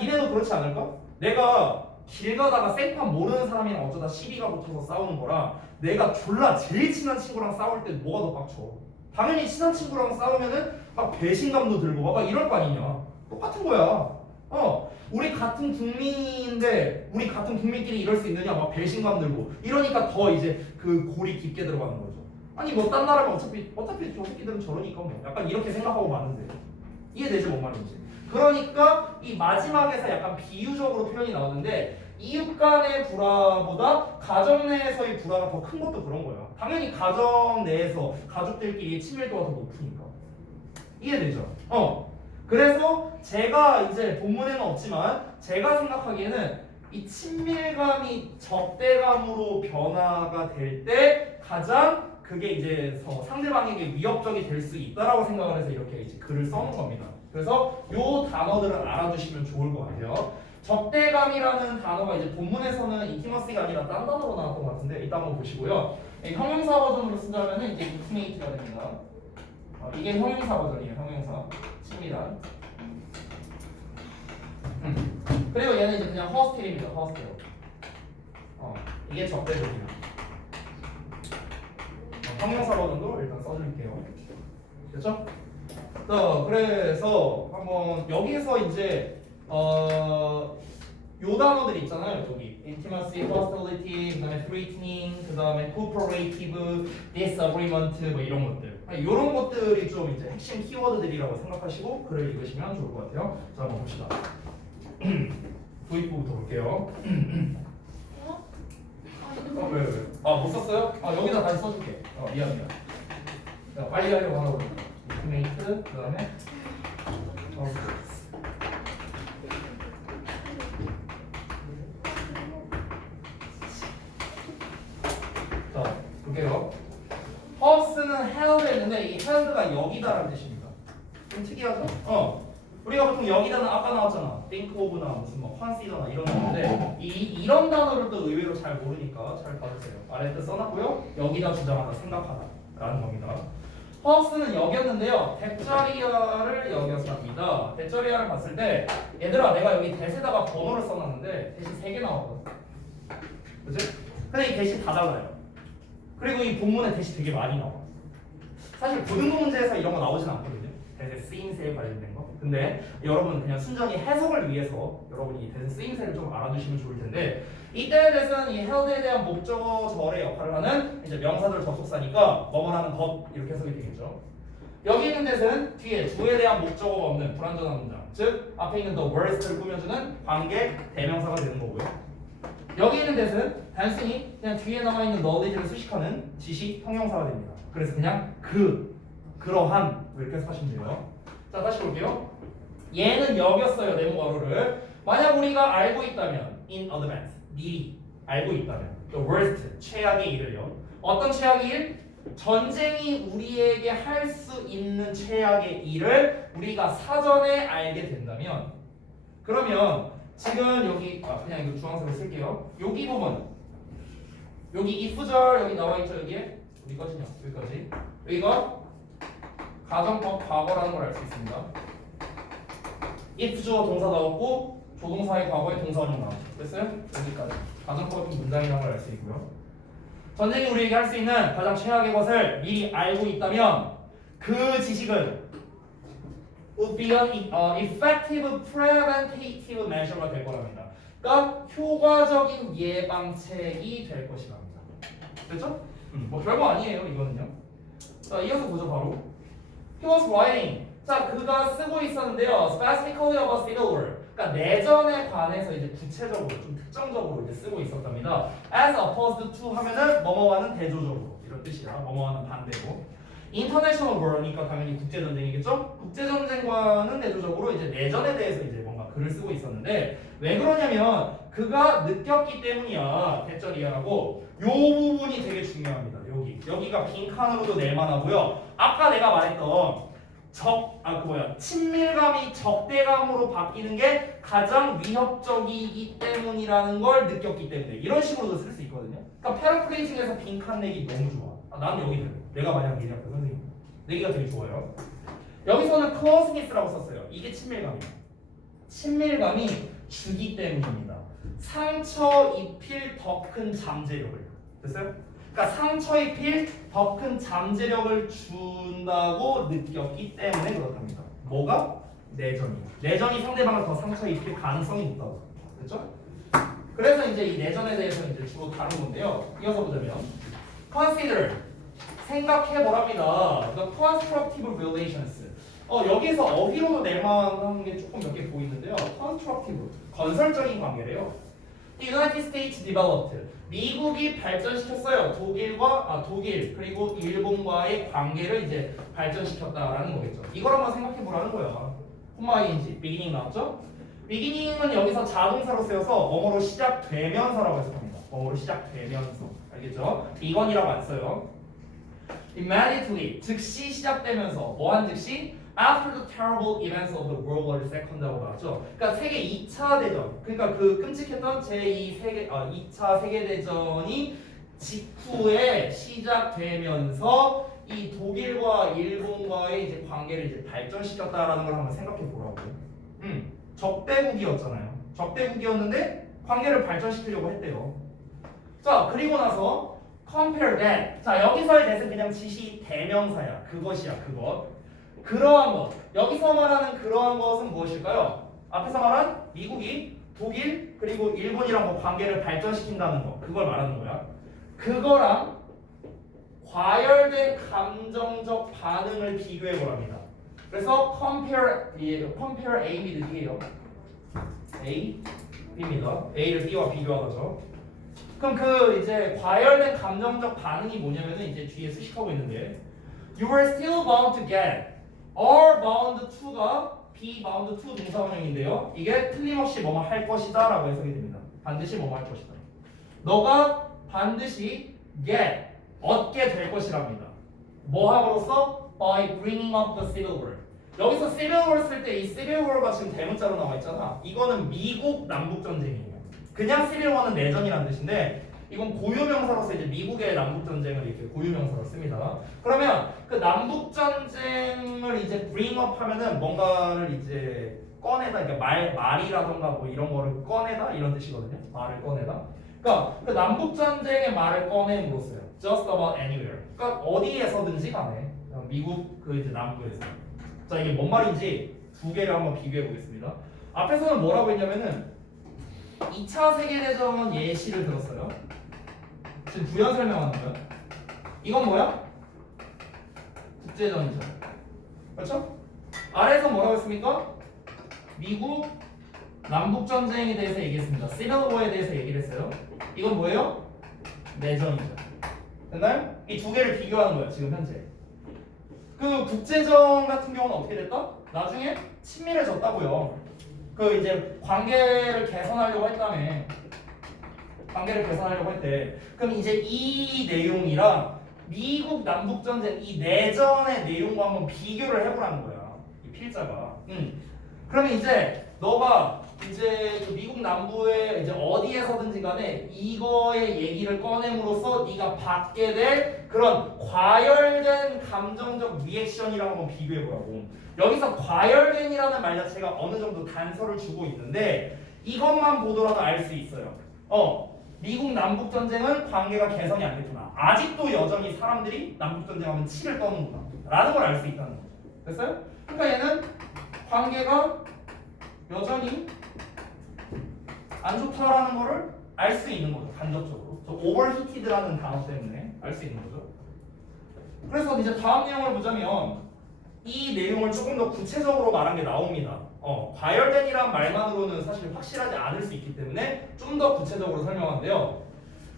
니네도 그렇지 않을까? 내가 길 가다가 생판 모르는 사람이랑 어쩌다 시비가 붙어서 싸우는 거랑 내가 졸라 제일 친한 친구랑 싸울 때 뭐가 더 빡쳐? 당연히 친한 친구랑 싸우면은 막 배신감도 들고 막 이럴 거 아니냐. 똑같은 거야. 우리 같은 국민인데 우리 같은 국민끼리 이럴 수 있느냐? 막 배신감 들고 이러니까 더 이제 그 골이 깊게 들어가는 거죠. 아니 뭐 딴 나라면 어차피 저 새끼들은 저러니까 뭐 약간 이렇게 생각하고 마는데 이해되지 뭔 말인지. 그러니까 이 마지막에서 약간 비유적으로 표현이 나오는데 이웃 간의 불화보다 가정 내에서의 불화가 더 큰 것도 그런 거야. 당연히 가정 내에서 가족들끼리 친밀도가 더 높으니까. 이해되죠? 그래서 제가 이제 본문에는 없지만 제가 생각하기에는 이 친밀감이 적대감으로 변화가 될 때 가장 그게 이제 상대방에게 위협적이 될 수 있다라고 생각을 해서 이렇게 이제 글을 써놓은 겁니다. 그래서 요 단어들을 알아두시면 좋을 것 같아요. 적대감이라는 단어가 이제 본문에서는 intimacy가 아니라 딴 단어로 나왔던 것 같은데 이따 한번 보시고요. 형용사 버전으로 쓴다면은 이제 intimate가 됩니다. 이게 형용사 버전이에요. 형용사 친밀한. 그리고 얘는 이제 그냥 hostil입니다. hostile. 이게 적대적이에요. 형용사 버전도 일단 써줄게요. 됐죠? 그래서 한번 여기서 이제 요 단어들 있잖아요. 여기 intimacy, hostility, 그다음에 threatening, 그다음에 cooperative, disagreement 뭐 이런 것들. 이런 것들이 좀 이제 핵심 키워드들이라고 생각하시고 글을 읽으시면 좋을 것 같아요. 자, 한번 봅시다. 도입부부터 볼게요. 왜? 못 썼어요? 여기다 다시 써줄게. 미안. 자, 빨리 하려고 하나 보니까. intimate, 그다음에 자, 볼게요. house는 held에 있는데 이 held가 여기다라는 뜻입니다. 좀 특이하죠? 우리가 보통 여기다는 아까 나왔잖아. think of나 무슨 뭐 consider나 이런 건데 이런 단어를 또 의외로 잘 모르니까 잘 봐주세요. 아래 뜻 써놨고요. 여기다 주장하다, 생각하다라는 겁니다. house는 여기였는데요. 대자리야를 여기였습니다. 대자리야를 봤을 때 얘들아 내가 여기 대세다가 번호를 써놨는데 대시 3개 나왔거든. 그치? 근데 이 대시 다 달라요. 그리고 이 본문에 대시 되게 많이 나와. 사실 고등부 문제에서 이런 거 나오진 않거든요. 대세 쓰임새에 관련된 거. 근데 여러분 그냥 순전히 해석을 위해서 여러분이 이 대세 쓰임새를 좀 알아두시면 좋을 텐데 이때의 대세는 이 held에 대한 목적어절의 역할을 하는 이제 명사절 접속사니까 뭐뭐라는 것 이렇게 해석이 되겠죠. 여기 있는 대세는 뒤에 주에 대한 목적어가 없는 불완전한 문장, 즉 앞에 있는 the worst를 꾸며주는 관계 대명사가 되는 거고요. 여기 있는 대세는 단순히 그냥 뒤에 남아있는 knowledge를 수식하는 지식 형용사가 됩니다. 그래서 그냥 그러한 이렇게 해석하시면 돼요. 자, 다시 볼게요. 얘는 여기였어요. 네모가로를. 만약 우리가 알고 있다면 in advance, 미리 알고 있다면 the worst, 최악의 일을요. 어떤 최악의 일? 전쟁이 우리에게 할 수 있는 최악의 일을 우리가 사전에 알게 된다면 그러면 지금 여기 그냥 이거 주황색으로 쓸게요. 여기 부분 여기 if절 여기 나와있죠. 여기에 어디까지냐? 여기까지. 여기가 가정법 과거라는 걸 알 수 있습니다. if 주어 동사 나왔고 조동사의 과거에 동사원형 나왔죠. 됐어요? 여기까지. 가정법인 문장이라는 걸 알 수 있고요. 전쟁이 우리에게 할 수 있는 가장 최악의 것을 미리 알고 있다면 그 지식은 would be an effective preventative measure가 될 거랍니다. 그러니까 효과적인 예방책이 될 것이랍니다. 됐죠? 뭐 별거 아니에요 이거는요. 자, 이어서 보죠 바로. He was writing. 자, 그가 쓰고 있었는데요. Specifically about civil war. 그러니까 내전에 관해서 이제 구체적으로 좀 특정적으로 이제 쓰고 있었답니다. As opposed to 하면은 뭐뭐와는 대조적으로 이런 뜻이야. 뭐뭐와는 반대고. International war니까 당연히 국제 전쟁이겠죠? 국제 전쟁과는 대조적으로 이제 내전에 대해서 이제 뭔가 글을 쓰고 있었는데 왜 그러냐면 그가 느꼈기 때문이야. 대절이야라고. 요 부분이 되게 중요합니다. 여기가 빈칸으로도 낼만하고요. 아까 내가 말했던 친밀감이 적대감으로 바뀌는 게 가장 위협적이기 때문이라는 걸 느꼈기 때문에 이런 식으로도 쓸 수 있거든요. 그러니까 패러프레이징에서 빈칸 내기 너무 좋아. 나는 여기 들어. 내가 만약 얘기할 때 선생님 내기가 되게 좋아요. 여기서는 closeness라고 썼어요. 이게 친밀감이에요. 친밀감이 주기 때문입니다. 상처 입힐 더 큰 잠재력을. 됐어요? 그러니까 상처 입힐 더 큰 잠재력을 준다고 느꼈기 때문에 그렇답니다. 뭐가? 내전이 상대방을 더 상처 입힐 가능성이 높다고. 됐죠? 그래서 이제 이 내전에 대해서 이제 주로 다룬 건데요. 이어서 보자면 consider 생각해 보랍니다. The constructive relations 여기서 어휘로도 낼만한 게 조금 몇 개 보이는데요. constructive, 건설적인 관계래요. The United States developed. 미국이 발전시켰어요. 독일 그리고 일본과의 관계를 이제 발전시켰다라는 거겠죠. 이걸 한번 생각해 보라는 거예요. 콤마인지 beginning 나왔죠? beginning은 여기서 자동사로 쓰여서 뭐뭐로 시작되면서라고 해석합니다. 뭐뭐로 시작되면서. 알겠죠? begon이라고 안 써요. Immediately 즉시 시작되면서 뭐한 즉시 after the terrible events of the World War II라고 나왔죠. 그러니까 세계 2차 대전, 그러니까 그 끔찍했던 제2 2차 세계 대전이 직후에 시작되면서 이 독일과 일본과의 이제 관계를 이제 발전시켰다라는 걸 한번 생각해 보라고. 적대국이었잖아요. 적대국이었는데 관계를 발전시키려고 했대요. 자, 그리고 나서 compare that. 자, 여기서의 that은 그냥 지시 대명사야. 그것이야, 그것. 그러한 것. 여기서 말하는 그러한 것은 무엇일까요? 앞에서 말한 미국이 독일 그리고 일본이랑 뭐 관계를 발전시킨다는 거. 그걸 말하는 거야. 그거랑 과열된 감정적 반응을 비교해 보랍니다. 그래서 compare A with B예요. A, B입니다. A를 B와 비교하는 거죠. 그럼 그 이제 과열된 감정적 반응이 뭐냐면은 이제 뒤에 수식하고 있는데 You are still bound to get are bound to가 be bound to 동사원형인데요. 이게 틀림없이 뭐뭐 할 것이다 라고 해석이 됩니다. 반드시 뭐뭐 할 것이다. 너가 반드시 get 얻게 될 것이랍니다. 뭐 함으로써? By bringing up the civil war. 여기서 civil war 쓸 때 이 civil war가 지금 대문자로 나와 있잖아. 이거는 미국 남북 전쟁이에요. 그냥 civil war는 내전이라는 뜻인데 이건 고유명사로서 이제 미국의 남북 전쟁을 이렇게 고유명사로 씁니다. 그러면 그 남북 전쟁을 이제 bring up 하면은 뭔가를 이제 꺼내다, 그러니까 말이라던가 뭐 이런 거를 꺼내다 이런 뜻이거든요. 말을 꺼내다. 그러니까 그 남북 전쟁의 말을 꺼냄으로써요. Just about anywhere. 그러니까 어디에서든지 간에 미국 그 이제 남부에서. 자, 이게 뭔 말인지 두 개를 한번 비교해 보겠습니다. 앞에서는 뭐라고 했냐면은 2차 세계대전 예시를 들었어요. 지금 부연 설명하는 거야. 이건 뭐야? 국제전이죠. 그렇죠? 아래에서 뭐라고 했습니까? 미국 남북 전쟁에 대해서 얘기했습니다. 시빌 워에 대해서 얘기를 했어요. 이건 뭐예요? 내전이죠. 됐나요? 이 두 개를 비교하는 거야, 지금 현재. 그 국제전 같은 경우는 어떻게 됐다? 나중에 친밀해졌다고요. 그 이제 관계를 개선하려고 했다며. 관계를 개선하려고 했대. 그럼 이제 이 내용이랑 미국 남북 전쟁 이 내전의 내용과 한번 비교를 해보라는 거야. 이 필자가. 그러면 이제 너가 이제 그 미국 남부에 이제 어디에서든지 간에 이거의 얘기를 꺼냄으로써 네가 받게 될 그런 과열된 감정적 리액션이랑 한번 비교해보라고. 여기서 과열된이라는 말 자체가 어느 정도 단서를 주고 있는데 이것만 보더라도 알 수 있어요. 미국 남북 전쟁은 관계가 개선이 안 됐구나. 아직도 여전히 사람들이 남북 전쟁하면 치를 떠는구나. 라는 걸 알 수 있다는 거죠. 됐어요? 그러니까 얘는 관계가 여전히 안 좋다라는 거를 알 수 있는 거죠. 간접적으로. 저 overheated라는 단어 때문에 알 수 있는 거죠. 그래서 이제 다음 내용을 보자면 이 내용을 조금 더 구체적으로 말한 게 나옵니다. 과열된이란 말만으로는 사실 확실하지 않을 수 있기 때문에 좀 더 구체적으로 설명하는데요.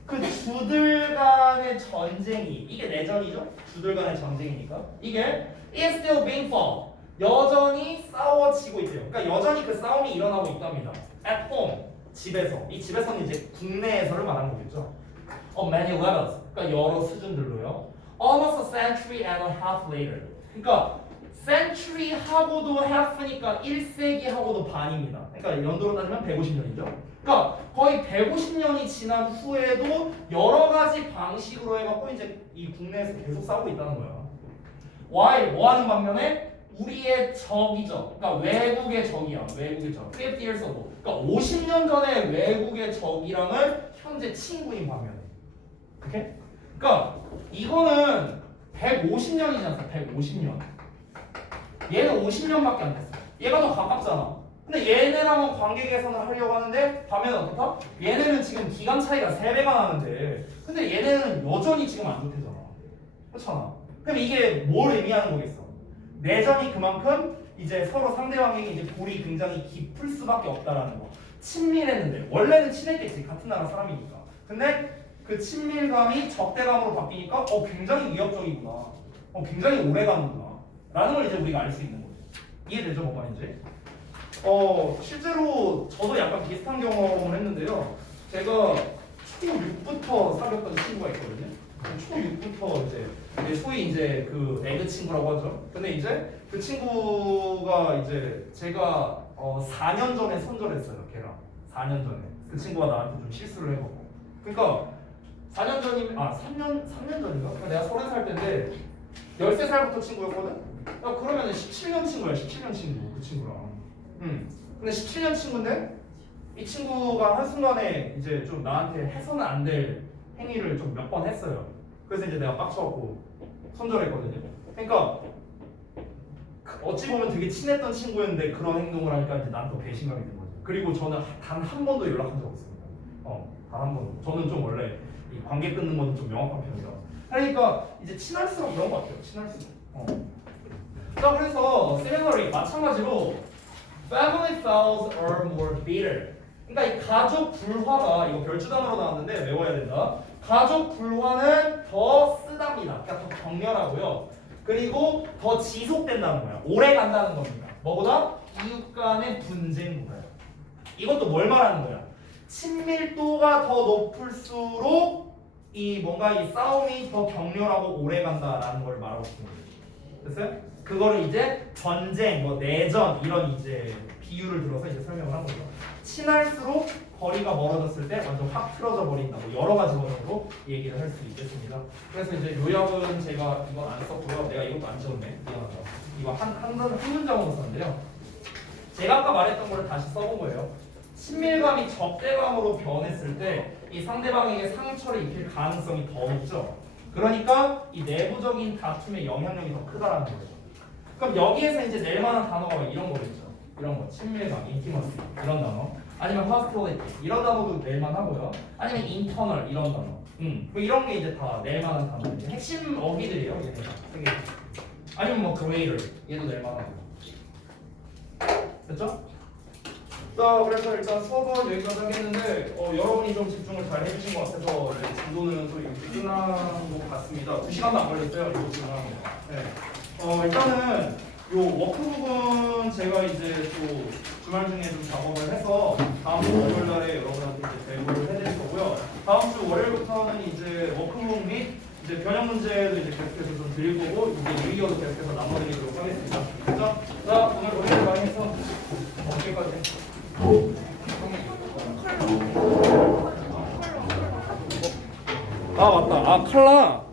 그 주들 간의 전쟁이 이게 내전이죠? 주들 간의 전쟁이니까 이게 is still being fought. 여전히 싸워지고 있대요. 그러니까 여전히 그 싸움이 일어나고 있답니다. At home, 집에서. 이 집에서는 이제 국내에서를 말하는 거겠죠. On many levels, 그러니까 여러 수준들로요. Almost a century and a half later. 그러니까 century 하고도 half니까 1세기 하고도 반입니다. 그러니까 연도로 따지면 150년이죠. 그러니까 거의 150년이 지난 후에도 여러 가지 방식으로 해갖고 이제 이 국내에서 계속 싸우고 있다는 거야. Why? 뭐 하는 반면에 우리의 적이죠. 그러니까 외국의 적이야. 외국의 적. 50 years ago. 그러니까 50년 전에 외국의 적이랑은 현재 친구인 반면에. 오케이? 그러니까 이거는 150년이지 않습니까? 150년. 얘는 50년밖에 안 됐어. 얘가 더 가깝잖아. 근데 얘네랑은 관계 개선을 하려고 하는데 반면에 어떻다? 얘네는 지금 기간 차이가 3배가 나는데 근데 얘네는 여전히 지금 안 좋대잖아. 그렇잖아. 그럼 이게 뭘 의미하는 거겠어? 내전이 그만큼 이제 서로 상대방에게 이제 골이 굉장히 깊을 수밖에 없다라는 거. 친밀했는데 원래는 친했겠지 같은 나라 사람이니까. 근데 그 친밀감이 적대감으로 바뀌니까 굉장히 위협적이구나. 굉장히 오래 가는구나. 라는 걸 이제 우리가 알 수 있는 거죠. 이해되죠, 뭔 말인지? 실제로 저도 약간 비슷한 경험을 했는데요. 제가 초6부터 사귀었던 친구가 있거든요. 초6부터 이제 소위 이제 그 애그 친구라고 하죠. 근데 이제 그 친구가 이제 제가 4년 전에 손절했어요, 걔랑. 4년 전에 그 친구가 나한테 좀 실수를 해갖고. 그러니까 4년 전이면 3년 전인가? 그러니까 내가 30살 때인데 13살부터 친구였거든. 야 그러면은 17년 친구야, 17년 친구 그 친구랑. 근데 17년 친구인데 이 친구가 한순간에 이제 좀 나한테 해서는 안 될 행위를 좀 몇 번 했어요. 그래서 이제 내가 빡쳐갖고 손절했거든요. 그러니까 어찌 보면 되게 친했던 친구였는데 그런 행동을 하니까 이제 난 또 배신감이 든 거죠. 그리고 저는 단 한 번도 연락한 적 없습니다. 단 한 번도. 저는 좀 원래 이 관계 끊는 건 좀 명확한 편이라. 그러니까 이제 친할수록 그런 것 같아요. 친할수록. 자 그래서 similarly 마찬가지로 family fouls are more bitter. 그러니까 이 가족 불화가 이거 별주단어로 나왔는데 외워야 된다. 가족 불화는 더 쓰답니다. 그러니까 더 격렬하고요. 그리고 더 지속된다는 거야. 오래 간다는 겁니다. 뭐보다? 이웃 간의 분쟁보다요. 이것도 뭘 말하는 거야? 친밀도가 더 높을수록 이 뭔가 이 싸움이 더 격렬하고 오래 간다라는 걸 말하고 싶은 거예요. 됐어요? 그거를 이제 전쟁, 뭐 내전 이런 이제 비유를 들어서 이제 설명을 한 거죠. 친할수록 거리가 멀어졌을 때 완전 확 틀어져 버린다고 여러 가지 원으로 얘기를 할 수 있겠습니다. 그래서 이제 요약은 제가 이건 안 썼고요. 내가 이것도 안 적었네. 미안하다. 이거 한 문장으로 썼는데요. 제가 아까 말했던 거를 다시 써본 거예요. 친밀감이 적대감으로 변했을 때 이 상대방에게 상처를 입힐 가능성이 더 높죠. 그러니까 이 내부적인 다툼의 영향력이 더 크다라는 거예요. 그럼 여기에서 이제 낼 만한 단어가 이런 거겠죠. 이런 거, 친밀감, intimacy 이런 단어. 아니면 hostility 이런 단어도 낼 만하고요. 아니면 internal 이런 단어. 뭐 이런 게 이제 다 낼 만한 단어. 핵심 어휘들이에요, 얘네가. 아니면 뭐 greater 얘도 낼 만하고. 됐죠? 자, 그래서 일단 수업은 여기까지 하겠는데 여러분이 좀 집중을 잘 해주신 것 같아서 진도는 또 이렇게 끝난 것 같습니다. 2시간도 안 걸렸어요, 이거 지금 하는 거. 네. 일단은 요 워크 부분 제가 이제 또 주말 중에 좀 작업을 해서 다음 주 월요일 날에 여러분한테 이제 배부를 해드릴 거고요. 다음 주 월요일부터는 이제 워크 부분 및 이제 변형 문제도 이제 계속해서 좀 드릴 거고 이제 유의어도 계속해서 나눠드리도록 하겠습니다. 그죠? 자, 오늘 월요일 많이 해서 어떻게까지? 아 맞다. 칼라.